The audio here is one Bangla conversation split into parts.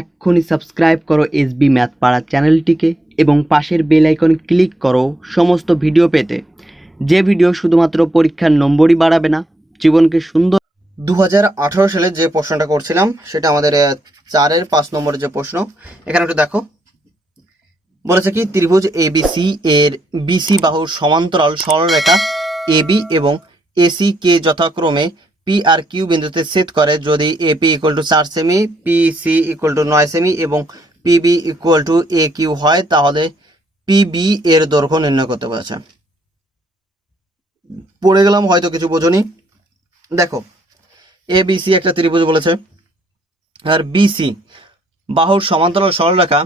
এক্ষুনি সাবস্ক্রাইব করো এসবি ম্যাথ পাড়া চ্যানেলটিকে এবং পাশের বেল আইকন ক্লিক করো সমস্ত ভিডিও পেতে। যে ভিডিও শুধুমাত্র পরীক্ষার নম্বরই বাড়াবে না, জীবনকে সুন্দর। 2018 সালে যে প্রশ্নটা করছিলাম সেটা আমাদের 4-এর 5 নম্বরের যে প্রশ্ন। এখানে একটু দেখো, বলেছে কি ত্রিভুজ এবিসি এর বিসি বাহুর সমান্তরাল সরলরেখা এবি এবং এসি কে যথাক্রমে পি আর কিউ বিন্দুতে ছেদ করে যদি এপি ইকুয়াল টু 4 সেমি, পিসি ইকুয়াল টু 9 সেমি এবং PB equal to A Q হয়, তাহলে পিবি এর দৈর্ঘ্য নির্ণয় করতে বলেছে। পড়ে গেলাম, হয়তো কিছু বোঝনি। দেখো, এ বিসি একটা ত্রিভুজ বলেছে, আর বিসি বাহুর সমান্তরাল সরলরেখা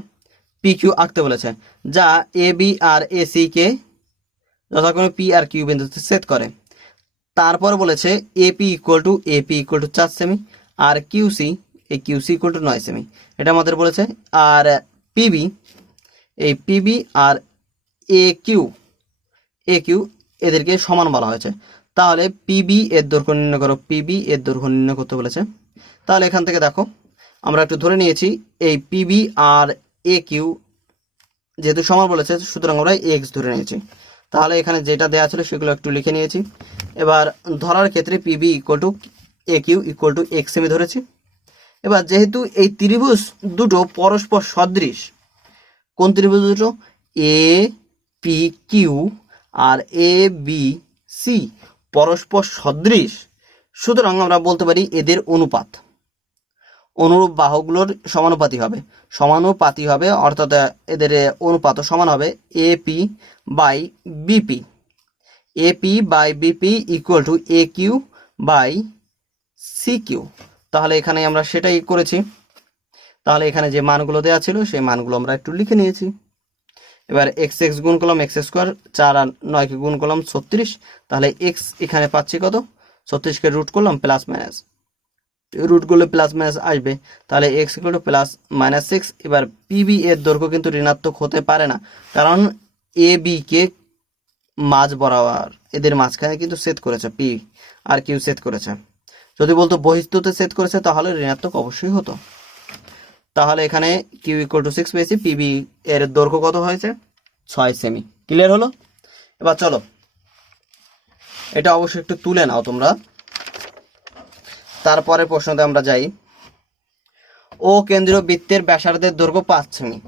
পি কিউ আঁকতে বলেছে, যা এ বি আর এসি কে যথাক্রমে পি আর কিউ বিন্দুতে ছেদ করে। তারপর বলেছে এপি ইকুয়াল টু 4 সেমি আর কিউসি ইকুয়াল টু 9 সেমি, এটা আমাদের বলেছে। আর পিবি আর এ কিউ এদেরকে সমান বলা হয়েছে। তাহলে পিবি এর দৈর্ঘ্য নির্ণয় করো, পিবি এর দৈর্ঘ্য নির্ণয় করতে বলেছে। তাহলে এখান থেকে দেখো, আমরা একটু ধরে নিয়েছি এই পিবি আর এ কিউ যেহেতু সমান বলেছে, সুতরাং আমরা এক্স ধরে নিয়েছি। তাহলে এখানে যেটা দেওয়া ছিল সেগুলো একটু লিখে নিয়েছি। এবার ধরার ক্ষেত্রে PB equal to A Q equal to X সেমি ধরেছি। এবার যেহেতু এই ত্রিভুজ দুটো পরস্পর সদৃশ, কোন ত্রিভুজ দুটো? এ পি কিউ আর এ বি সি পরস্পর সদৃশ, সুতরাং আমরা বলতে পারি এদের অনুরূপ বাহুগুলোর সমানুপাতি হবে, অর্থাৎ এদের অনুপাত সমান হবে AP by BP equal to A Q by C Q. তাহলে এখানে আমরা সেটাই করেছি। তাহলে এখানে যে মানগুলো দেওয়া ছিল সেই মানগুলো আমরা একটু লিখে নিয়েছি। এবার এক্স এক্স গুণ করলাম এক্স স্কোয়ার, 4 আর 9 কে গুণ করলাম 36। তাহলে এক্স এখানে পাচ্ছি কত? 36কে রুট করলাম, প্লাস মাইনাস রুট করলে প্লাস মাইনাস আসবে। তাহলে x equal to plus minus 6। এবার পিবি এর দৈর্ঘ্য কিন্তু ঋণাত্মক হতে পারে না, কারণ এ বি কে মাঝ বরাবর এদের মাঝখানে কিন্তু ছেদ করেছে, পি আর কিউ ছেদ করেছে। যদি বলতো বহিঃস্থতে ছেদ করেছে তাহলে ঋণাত্মক অবশ্যই হতো। তাহলে এখানে কিউ ইকুয়াল টু 6 পেয়েছি, পিবি এর দৈর্ঘ্য কত হয়েছে? 6 সেমি। ক্লিয়ার হলো? এবার চলো, এটা অবশ্যই একটু তুলে নাও তোমরা। তারপরে প্রশ্নতে আমরা যাই। ও কেন্দ্রীয় বৃত্তের ব্যাসার্ধের দৈর্ঘ্য 5 সেমি।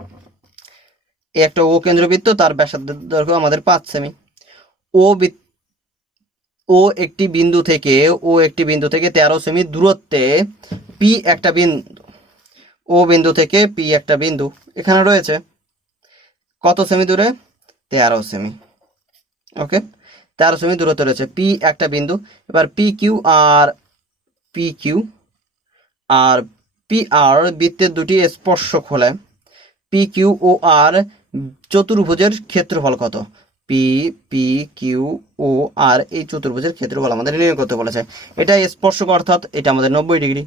এই একটা ও কেন্দ্রীয় বৃত্ত, তার ব্যাসার্ধের দৈর্ঘ্য আমাদের 5 সেমি। ও একটি বিন্দু থেকে 13 সেমি দূরত্বে পি একটা বিন্দু, ও বিন্দু থেকে পি একটা বিন্দু এখানে রয়েছে। কত সেমি দূরে? 13 সেমি। ওকে, 13 সেমি দূরত্বে রয়েছে পি একটা বিন্দু। এবার পি কিউ আর বৃত্তের দুটি স্পর্শক হলে পি কিউ ও আর চতুর্ভুজের ক্ষেত্রফল কত? পি কিউ ও আর এই চতুর্ভুজের ক্ষেত্রফল আমাদের নির্ণয় করতে বলেছে। এটা স্পর্শক, অর্থাৎ এটা আমাদের 90 ডিগ্রি,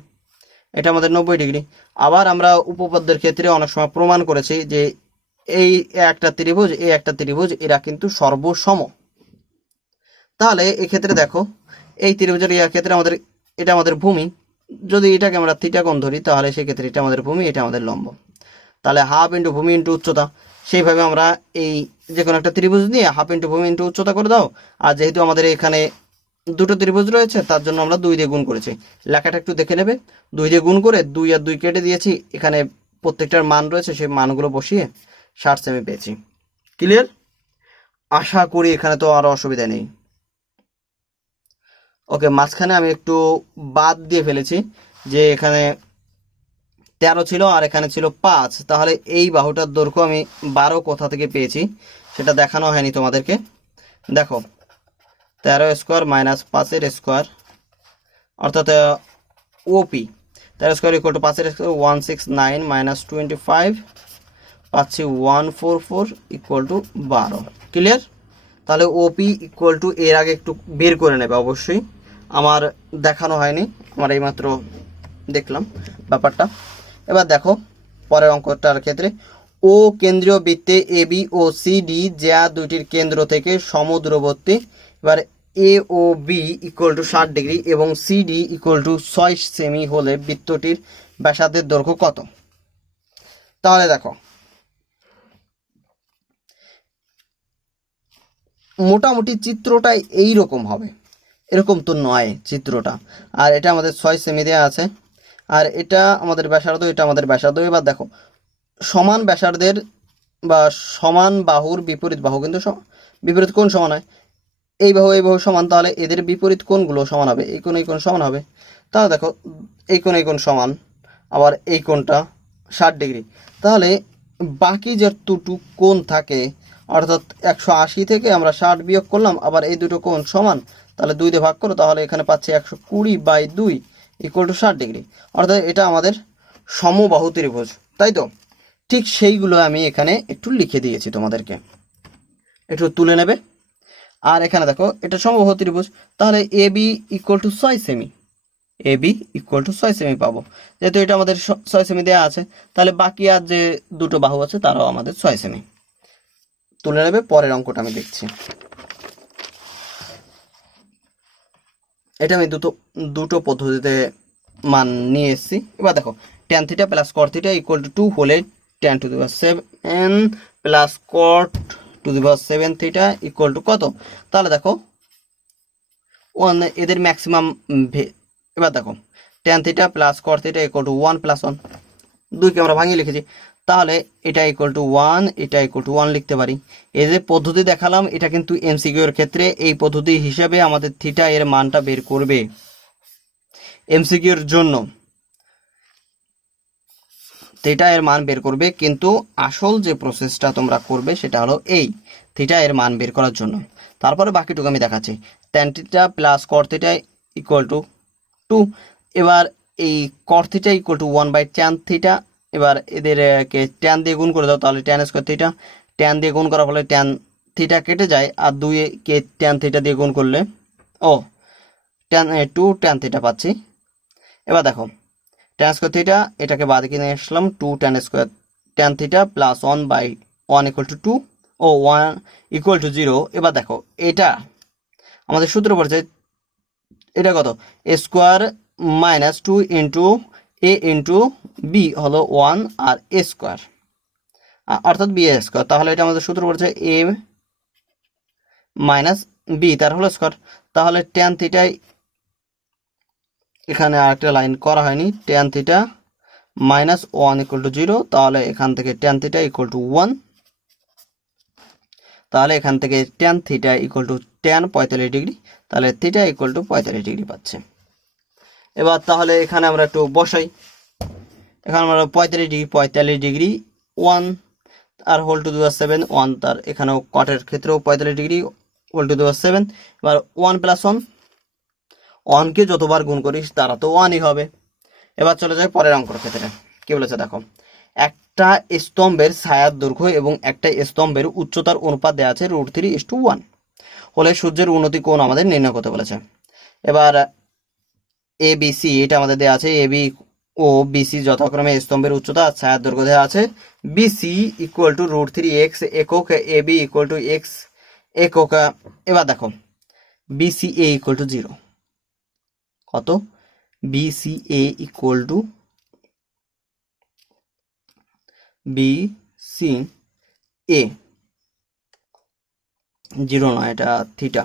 এটা আমাদের 90 ডিগ্রি। আবার আমরা উপপাদ্যের ক্ষেত্রে অনেক সময় প্রমাণ করেছি যে এই একটা ত্রিভুজ এরা কিন্তু সর্বসম। তাহলে এক্ষেত্রে দেখো, এই ত্রিভুজের ক্ষেত্রে এটা আমাদের ভূমি। যদি এটাকে আমরা থিটা কোণ ধরি তাহলে সেক্ষেত্রে এটা আমাদের ভূমি, এটা আমাদের লম্ব। তাহলে হাফ ইন্টু ভূমি ইন্টু উচ্চতা। সেইভাবে আমরা এই যে কোনো একটা ত্রিভুজ নিয়ে হাফ ইন্টু ভূমি ইন্টু উচ্চতা করে দাও। আর যেহেতু আমাদের এখানে দুটো ত্রিভুজ রয়েছে তার জন্য আমরা 2 দিয়ে গুণ করেছি। লেখাটা একটু দেখে নেবে, 2 দিয়ে গুণ করে 2 আর 2 কেটে দিয়েছি। এখানে প্রত্যেকটার মান রয়েছে, সেই মানগুলো বসিয়ে 60 সেমি পেয়েছি। ক্লিয়ার? আশা করি এখানে তো আর অসুবিধা নেই। ওকে, মাঝখানে আমি একটু বাদ দিয়ে ফেলেছি, যে এখানে 13 ছিল আর এখানে ছিল 5। তাহলে এই বাহুটার দৈর্ঘ্য আমি 12 কোথা থেকে পেয়েছি সেটা দেখানো হয়নি তোমাদেরকে। দেখো, 13 স্কোয়ার মাইনাস 5 স্কোয়ার, অর্থাৎ ওপি 13 square equal to 5 square 169 minus 25 পাচ্ছি 144 ইকুয়াল টু 12। ক্লিয়ার? তাহলে ওপি ইকুয়াল টু, এর আগে একটু বের করে নেবে অবশ্যই, আমার দেখানো হয়নি, আমার এইমাত্র দেখলাম ব্যাপারটা। এবার দেখো পরের অঙ্কটার ক্ষেত্রে, ও কেন্দ্রীয় বৃত্তে এ বি ও সি ডি যা দুইটির কেন্দ্র থেকে সমদূরবর্তী। এবার A O B equal to 60 degree এবং সি ডি ইকুয়াল টু 6 সেমি হলে বৃত্তটির ব্যাসার্ধের দৈর্ঘ্য কত? তাহলে দেখো মোটামুটি চিত্রটা এই রকম হবে, এরকম তো নয় চিত্রটা। আর এটা আমাদের 6 সেমি দেওয়া আছে, আর এটা আমাদের ব্যাসার্ধ, এটা আমাদের ব্যাসার্ধ। এবার দেখো সমান ব্যাসার্ধের বা সমান বাহুর বিপরীত বাহু কিন্তু বিপরীত কোণ সমান হয়, এই বাহু সমান, তাহলে এদের বিপরীত কোণগুলো সমান হবে, এই কোণ সমান হবে। তাহলে দেখো এই কোণ সমান, আবার এই কোণটা 60 ডিগ্রি। তাহলে বাকি যে দুটো কোণ থাকে, অর্থাৎ 180 থেকে আমরা 60 বিয়োগ করলাম, আবার এই দুটো কোণ সমান, তাহলে 2 দিয়ে ভাগ করো, তাহলে এখানে পাচ্ছি 120/2 ইকুয়াল টু 60 ডিগ্রি। অর্থাৎ এটা আমাদের সমবাহু ত্রিভুজ, তাই তো? ঠিক সেইগুলো আমি এখানে একটু লিখে দিয়েছি তোমাদেরকে, একটু তুলে নেবে। আর এখানে দেখো এটা সমবাহু ত্রিভুজ, তাহলে এ বি ইকুয়াল টু 6 সেমি, এ বি ইকুয়াল টু 6 সেমি পাবো। যেহেতু এটা আমাদের 6 সেমি দেওয়া আছে, তাহলে বাকি আর যে দুটো বাহু আছে তারাও আমাদের 6 সেমি। তুলে নেবে। পরের অঙ্কটা আমি দেখছি। এটা আমি দুটো পদ্ধতিতে মান নিয়ে এসেছি। এবার দেখো tan theta plus cot theta equal two 2 হলে tan two the power 7 plus cot two the power 7 theta equal two কত? তাহলে দেখো এদের ম্যাক্সিমাম। এবার দেখো tan theta plus cot theta equal two 1 plus 1, 2কে আমরা ভাঙিয়ে লিখেছি, তাহলে এটা ইকুয়াল টু 1, এটা ইকুয়াল টু 1 লিখতে পারি। এই যে পদ্ধতি দেখালাম এটা কিন্তু এমসিকিউ এর ক্ষেত্রে এই পদ্ধতি হিসাবে আমাদের থিটা এর মানটা বের করবে। এমসিকিউ এর জন্য থিটা এর মান বের করবে, কিন্তু আসল যে প্রসেসটা তোমরা করবে সেটা হলো এই থিটা এর মান বের করার জন্য। তারপরে বাকিটুকু আমি দেখাচ্ছি। tan theta plus cot theta equal two 2। এবার এই cot theta equal two 1/tan theta. এবার এদেরকে tan দিয়ে গুণ করে দাও, তাহলে tan স্কয়ার থিটা। tan দিয়ে গুণ করার ফলে tan থিটা কেটে যায়, আর 2 কে tan থিটা দিয়ে গুণ করলে tan 2 tan থিটা পাচ্ছি। এবার দেখো tan স্কয়ার থিটা, এটাকে বাদিকে নিয়ে আসলাম, 2 tan square tan theta plus 1/1 equal to 2, 1 equal to 0। এবার দেখো এটা আমাদের সূত্র পড়ছে, এটা কত? a square minus 2 into a into B হলো 1 আর a স্কোয়ার, অর্থাৎ বি a স্কোয়ার। তাহলে এটা আমাদের সূত্র পড়ছে a মাইনাস বি তার হোল স্কোয়ার। তাহলে tan থিটাই, এখানে আরেকটা লাইন করা হয়নি, tan theta minus 1 equal to 0, তাহলে এখান থেকে tan থিটা ইকুয়াল টু 1, তাহলে এখান থেকে tan theta equal two tan 45 degree, তাহলে থিটা ইকুয়াল টু 45 ডিগ্রি পাচ্ছে। এবার তাহলে এখানে আমরা একটু বসাই, এখানে আমরা 45 ডিগ্রি 1 আর হোল টু দি পাওয়ার 7, 1 তার এখানেও কটের ক্ষেত্রেও 45 degree whole to the power 7। এবার 1 প্লাস 1, 1কে যতবার গুণ করিস তারা তো 1ই হবে। এবার চলে যায় পরের অঙ্কের ক্ষেত্রে। কি বলেছে দেখো, একটা স্তম্ভের ছায়ার দৈর্ঘ্য এবং একটা স্তম্ভের উচ্চতার অনুপাত দেওয়া আছে √3:1 হলে সূর্যের উন্নতি কোণ আমাদের নির্ণয় করতে বলেছে। এবার এ বি সি এটা আমাদের দেওয়া আছে, এ বি ও বিসি যথাক্রমে স্তম্ভের উচ্চতা আর ছায়ার দৈর্ঘ্য দেওয়া আছে। বিসি ইকুয়াল টু √3x একক, A B equal to x একক। এবার দেখো বিসি এ ইকুয়াল টু 0, কত? BC A equal to BC A 0 নয়, এটা থিটা,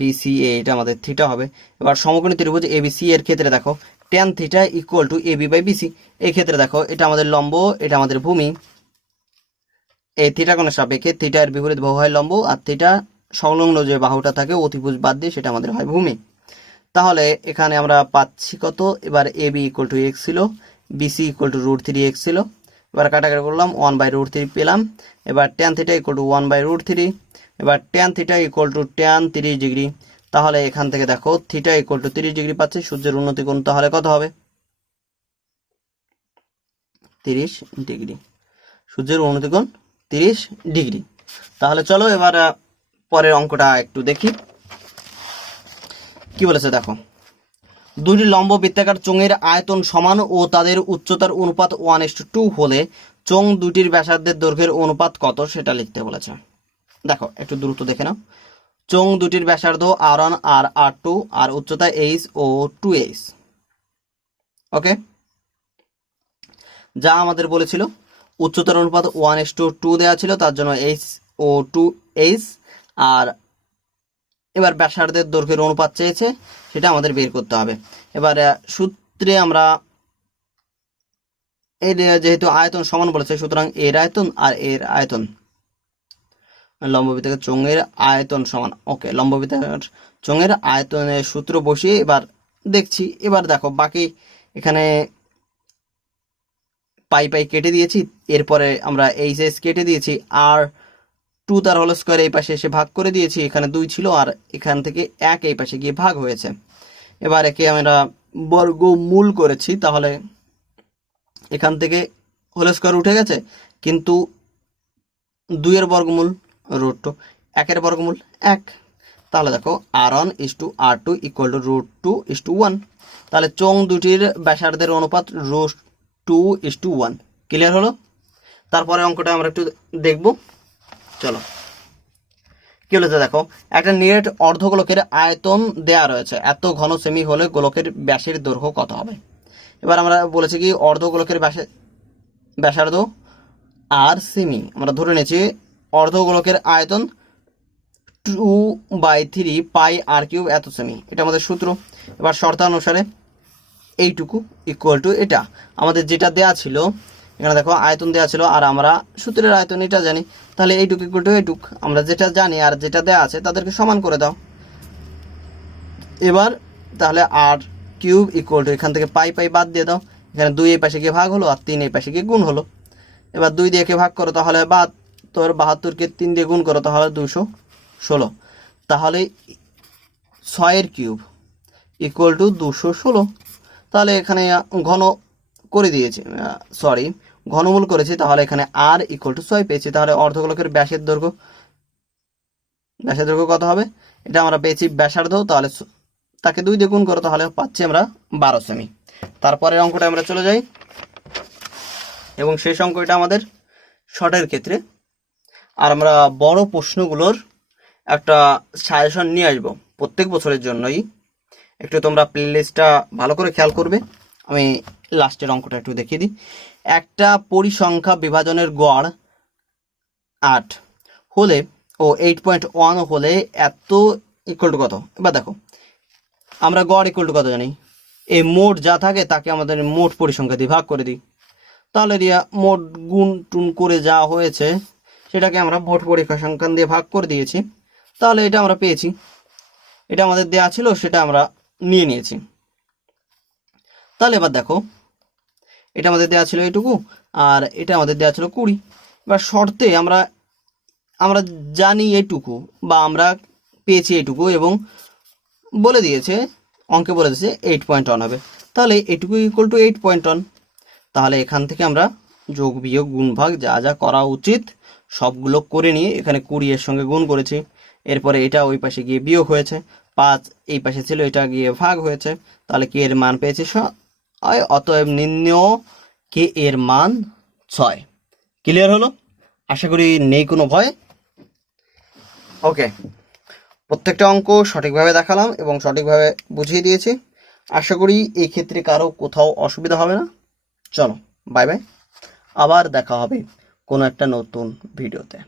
বিসিএ এটা আমাদের থিটা হবে। এবার সমকোণী ত্রিভুজ এবিসি এর ক্ষেত্রে দেখো tan theta equal to AB by BC. এই ক্ষেত্রে দেখো এটা আমাদের লম্ব, এটা আমাদের ভূমি। এই থিটা কোণের সাপেক্ষে থিটা এর বিপরীত বাহু হয় লম্ব, আর থিটা সংলগ্ন যে বাহুটা থাকে অতিভুজ বাদ দিয়ে সেটা আমাদের হয় ভূমি। তাহলে এখানে আমরা পাচ্ছি কত? এবার এবি ইকুয়াল টু এক্স ছিল, বিসি ইকুয়াল টু √3x ছিল। এবার কাটাকাটি করলাম, 1/√3 পেলাম। এবার tan থিটা ইকুয়াল টু 1/√3। এবার tan theta equal two tan 30 degree. তাহলে এখান থেকে দেখো থিটা ইকুয়াল টু 30 ডিগ্রি পাচ্ছি। সূর্যের উন্নতি কোণ তাহলে কত হবে? 30 ডিগ্রি। সূর্যের উন্নতি কোণ 30 ডিগ্রি। তাহলে চলো এবার পরের অঙ্কটা একটু দেখি। কি বলেছে দেখো, দুটি লম্ব বৃত্তাকার চোঙের আয়তন সমান ও তাদের উচ্চতার অনুপাত 1:2 হলে চোঙ দুটির ব্যাসার্ধের দৈর্ঘ্যের অনুপাত কত সেটা লিখতে বলেছে। দেখো একটু দ্রুত দেখে নাও। চোঙ দুটির ব্যাসার্ধ r1 আর r2 আর উচ্চতা h ও 2h। ওকে, যা আমাদের বলেছিল উচ্চতার অনুপাত 1:2 দেওয়া ছিল, তার জন্য HO2H। আর এবার ব্যাসার্ধের দৈর্ঘ্যের অনুপাত চেয়েছে, সেটা আমাদের বের করতে হবে। এবার সূত্রে আমরা এর যেহেতু আয়তন সমান বলেছে, সুতরাং এর আয়তন আর এর আয়তন, লম্ববৃত্তাকার চোঙের আয়তন সমান, ওকে, লম্ববৃত্তাকার চোঙের আয়তনের সূত্র বসিয়ে এবার দেখছি। এবার দেখো বাকি এখানে পাই পাই কেটে দিয়েছি, এরপরে আমরা এইচ কেটে দিয়েছি, আর 2 তার হোল স্কোয়ার এই পাশে এসে ভাগ করে দিয়েছি। এখানে 2 ছিল আর এখান থেকে 1 এই পাশে গিয়ে ভাগ হয়েছে। এবার একে আমরা বর্গমূল করেছি, তাহলে এখান থেকে হোল স্কোয়ার উঠে গেছে, কিন্তু 2 এর বর্গমূল √2, 1 এর বর্গমূল 1। তাহলে দেখো R1:R2 = √2:1। তাহলে চোঙ দুটির ব্যাসার্ধের অনুপাত √2:1। ক্লিয়ার হলো? তারপরে অঙ্কটা আমরা একটু দেখব, চলো। কি বলেছে দেখো, একটা নিরেট অর্ধগোলকের আয়তন দেয়া রয়েছে, এত ঘন সেমি হলে গোলকের ব্যাসের দৈর্ঘ্য কত হবে। এবার আমরা বলেছি কি অর্ধগোলকের ব্যাসার্ধ আর সেমি, আমরা ধরে নিয়েছি অর্ধগোলকের আয়তন 2/3 πr³ এত সেমি, এটা আমাদের সূত্র। এবার শর্তানুসারে এইটুকু ইকুয়াল টু এটা আমাদের যেটা দেয়া ছিল, এখানে দেখো আয়তন দেয়া ছিল আর আমরা সূত্রের আয়তন এটা জানি, তাহলে এইটুকু ইকুয়াল টু এইটুক, আমরা যেটা জানি আর যেটা দেয়া আছে তাদেরকে সমান করে দাও। এবার তাহলে r³ ইকুয়াল টু এখান থেকে পাই পাই বাদ দিয়ে দাও, এখানে 2 এই পাশে গিয়ে ভাগ হলো আর 3 এই পাশে গিয়ে গুণ হলো। এবার 2 দিয়ে ভাগ করো, তাহলে 72কে 3 দিয়ে গুণ করো, তাহলে 216। তাহলে 6 ইকুয়াল টু 216। তাহলে এখানে ঘন করে দিয়েছি, ঘনমূল করেছি, তাহলে এখানে r ইকুয়াল টু 6 পেয়েছি। তাহলে অর্ধগোলকের ব্যাসের দৈর্ঘ্য কত হবে, এটা আমরা পেয়েছি ব্যাসার্ধ, তাহলে তাকে 2 দিয়ে গুণ করো, তাহলে পাচ্ছি আমরা 12 সেমি। তারপরের অঙ্কটা আমরা চলে যাই, এবং শেষ অঙ্ক এটা আমাদের শর্টের ক্ষেত্রে। আর আমরা বড় প্রশ্নগুলোর একটা সাজেশন নিয়ে আসবো প্রত্যেক বছরের জন্যই, একটু তোমরা প্লে লিস্টটা ভালো করে খেয়াল করবে। আমি লাস্টের অঙ্কটা একটু দেখিয়ে দিই। একটা পরিসংখ্যা বিভাজনের গড় 8 হলে ও 8.1 হলে এত ইকুয়াল টু কত। এবার দেখো আমরা গড় ইকুয়াল টু কত জানি, এই মোট যা থাকে তাকে আমাদের মোট পরিসংখ্যা দিয়ে ভাগ করে দিই, তাহলে দিয়া মোট গুণ টুন করে যা হয়েছে সেটাকে আমরা মোট পরিসংখ্যান দিয়ে ভাগ করে দিয়েছি, তাহলে এটা আমরা পেয়েছি। এটা আমাদের দেয়া ছিল, সেটা আমরা নিয়ে নিয়েছি। তাহলে এবার দেখো এটা আমাদের দেয়া ছিল এইটুকু, আর এটা আমাদের দেয়া ছিল 20। এবার শর্তে আমরা জানি এইটুকু, বা আমরা পেয়েছি এইটুকু, এবং বলে দিয়েছে অঙ্কে বলে দিয়েছে 8.1 হবে, তাহলে এইটুকু ইকুয়াল টু 8.1। তাহলে এখান থেকে আমরা যোগ বিয়োগ গুণ ভাগ যা যা করা উচিত সবগুলো করে নিয়ে এখানে 20 এর সঙ্গে গুণ করেছি, এরপরে এটা ওই পাশে গিয়ে বিয়োগ হয়েছে, 5 এই পাশে ছিল, এটা গিয়ে ভাগ হয়েছে, তাহলে কে এর মান পেয়েছি 6। অতএব নির্ণয় কে এর মান 6। ক্লিয়ার হলো? আশা করি নেই কোনো ভয়। ওকে, প্রত্যেকটা অঙ্ক সঠিকভাবে দেখালাম এবং সঠিকভাবে বুঝিয়ে দিয়েছি। আশা করি এই ক্ষেত্রে কারো কোথাও অসুবিধা হবে না। চলো বাই বাই, আবার দেখা হবে কোনো একটা নতুন ভিডিওতে।